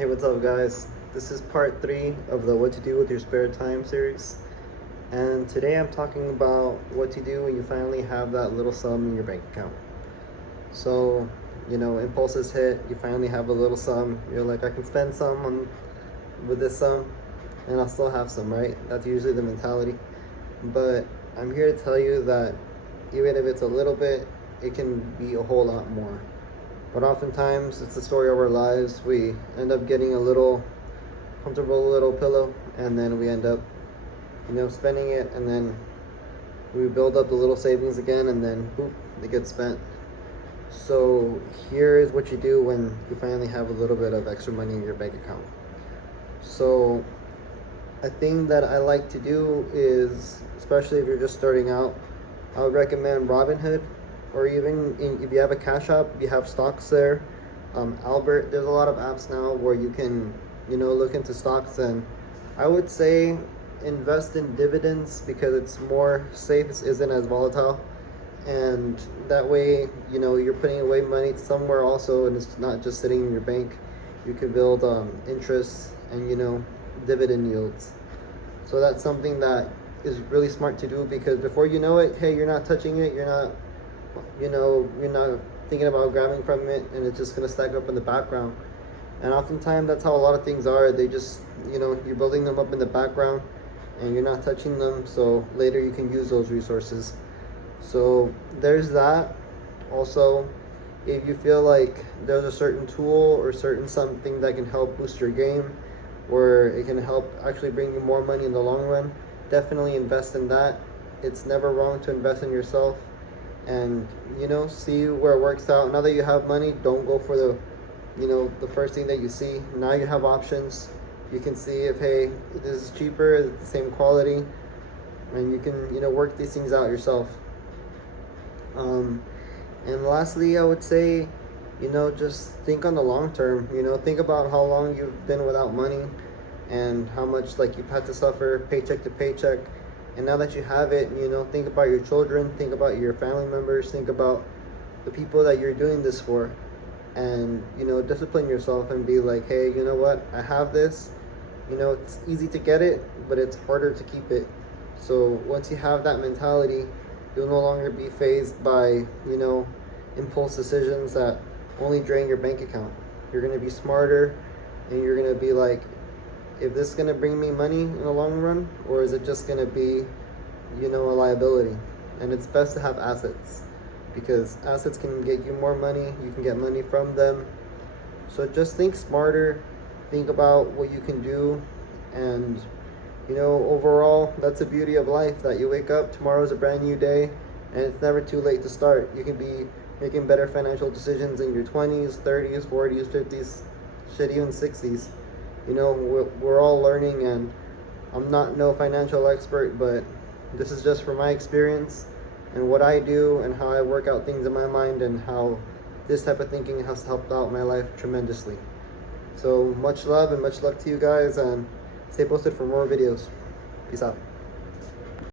Hey, what's up, guys? This is part 3 of the What to Do with Your Spare Time series. And today I'm talking about what to do when you finally have that little sum in your bank account. So, impulses hit, you finally have a little sum. You're like, I can spend with this sum, and I'll still have some, right? That's usually the mentality. But I'm here to tell you that even if it's a little bit, it can be a whole lot more. But oftentimes, it's the story of our lives. We end up getting a little comfortable little pillow, and then we end up, spending it, and then we build up the little savings again, and then boop, it gets spent. So here is what you do when you finally have a little bit of extra money in your bank account. So a thing that I like to do is, especially if you're just starting out, I would recommend Robinhood. Or even if you have a Cash App, you have stocks there. Albert, there's a lot of apps now where you can, look into stocks, and I would say invest in dividends because it's more safe, it isn't as volatile, and that way, you're putting away money somewhere also, and it's not just sitting in your bank. You can build interest and dividend yields. So that's something that is really smart to do, because before you know it, hey, you're not touching it, you're not thinking about grabbing from it, and it's just going to stack up in the background. And oftentimes that's how a lot of things are. They just, you're building them up in the background and you're not touching them, so later you can use those resources. So there's that. Also, if you feel like there's a certain tool or something that can help boost your game, or it can help actually bring you more money in the long run, definitely invest in that. It's never wrong to invest in yourself, and see where it works out. Now that you have money, don't go for the first thing that you see. Now you have options. You can see if, hey, this is cheaper, it's the same quality, and you can work these things out yourself. And lastly, I would say, just think on the long term. Think about how long you've been without money and how much you've had to suffer paycheck to paycheck. And now that you have it, think about your children, think about your family members, think about the people that you're doing this for, and, discipline yourself and be like, hey, you know what, I have this, it's easy to get it, but it's harder to keep it. So once you have that mentality, you'll no longer be fazed by, impulse decisions that only drain your bank account. You're going to be smarter, and you're going to be like, if this is going to bring me money in the long run, or is it just going to be, a liability? And it's best to have assets, because assets can get you more money. You can get money from them. So just think smarter, think about what you can do, and, overall, that's the beauty of life, that you wake up, tomorrow's a brand new day, and it's never too late to start. You can be making better financial decisions in your 20s, 30s, 40s, 50s, shit, even 60s. We're all learning, and I'm not no financial expert, but this is just from my experience and what I do and how I work out things in my mind, and how this type of thinking has helped out my life tremendously. So much love and much luck to you guys, and stay posted for more videos. Peace out.